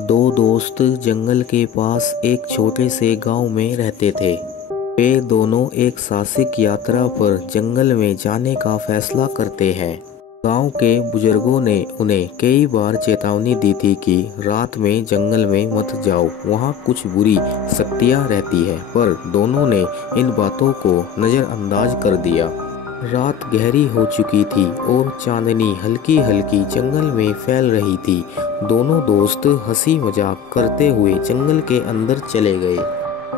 दो दोस्त जंगल के पास एक छोटे से गांव में रहते थे। वे दोनों एक साहसिक यात्रा पर जंगल में जाने का फैसला करते हैं। गांव के बुजुर्गों ने उन्हें कई बार चेतावनी दी थी कि रात में जंगल में मत जाओ, वहां कुछ बुरी शक्तियां रहती है, पर दोनों ने इन बातों को नज़रअंदाज कर दिया। रात गहरी हो चुकी थी और चांदनी हल्की हल्की जंगल में फैल रही थी। दोनों दोस्त हंसी मजाक करते हुए जंगल के अंदर चले गए।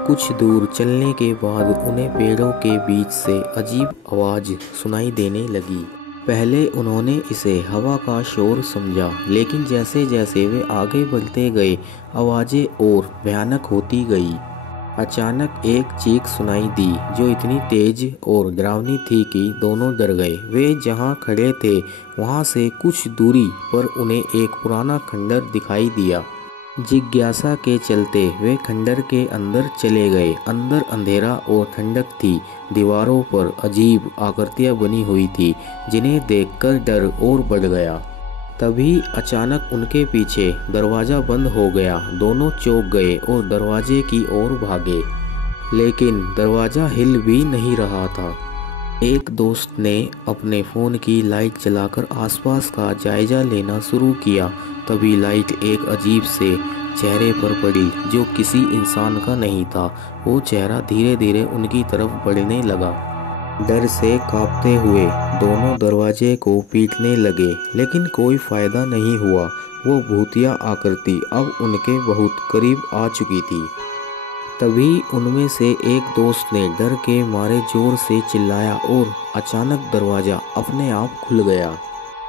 कुछ दूर चलने के बाद उन्हें पेड़ों के बीच से अजीब आवाज़ सुनाई देने लगी। पहले उन्होंने इसे हवा का शोर समझा, लेकिन जैसे जैसे वे आगे बढ़ते गए आवाज़ें और भयानक होती गई। अचानक एक चीख सुनाई दी जो इतनी तेज और डरावनी थी कि दोनों डर गए। वे जहां खड़े थे वहां से कुछ दूरी पर उन्हें एक पुराना खंडर दिखाई दिया। जिज्ञासा के चलते वे खंडर के अंदर चले गए। अंदर अंधेरा और ठंडक थी। दीवारों पर अजीब आकृतियां बनी हुई थी जिन्हें देखकर डर और बढ़ गया। तभी अचानक उनके पीछे दरवाज़ा बंद हो गया। दोनों चौंक गए और दरवाजे की ओर भागे, लेकिन दरवाज़ा हिल भी नहीं रहा था। एक दोस्त ने अपने फ़ोन की लाइट जलाकर आसपास का जायज़ा लेना शुरू किया। तभी लाइट एक अजीब से चेहरे पर पड़ी जो किसी इंसान का नहीं था। वो चेहरा धीरे धीरे उनकी तरफ बढ़ने लगा। डर से कांपते हुए दोनों दरवाजे को पीटने लगे, लेकिन कोई फायदा नहीं हुआ। वो भूतिया आकृति अब उनके बहुत करीब आ चुकी थी। तभी उनमें से एक दोस्त ने डर के मारे जोर से चिल्लाया और अचानक दरवाज़ा अपने आप खुल गया।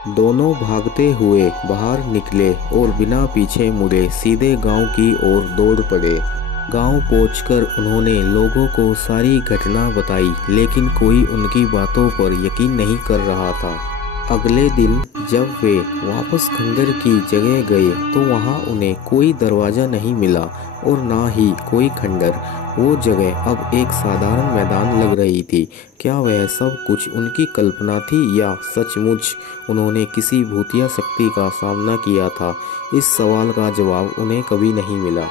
दोनों भागते हुए बाहर निकले और बिना पीछे मुड़े सीधे गांव की ओर दौड़ पड़े। गांव पहुंचकर उन्होंने लोगों को सारी घटना बताई, लेकिन कोई उनकी बातों पर यकीन नहीं कर रहा था। अगले दिन जब वे वापस खंडर की जगह गए तो वहां उन्हें कोई दरवाज़ा नहीं मिला और ना ही कोई खंडर। वो जगह अब एक साधारण मैदान लग रही थी। क्या वह सब कुछ उनकी कल्पना थी या सचमुच उन्होंने किसी भूतिया शक्ति का सामना किया था? इस सवाल का जवाब उन्हें कभी नहीं मिला।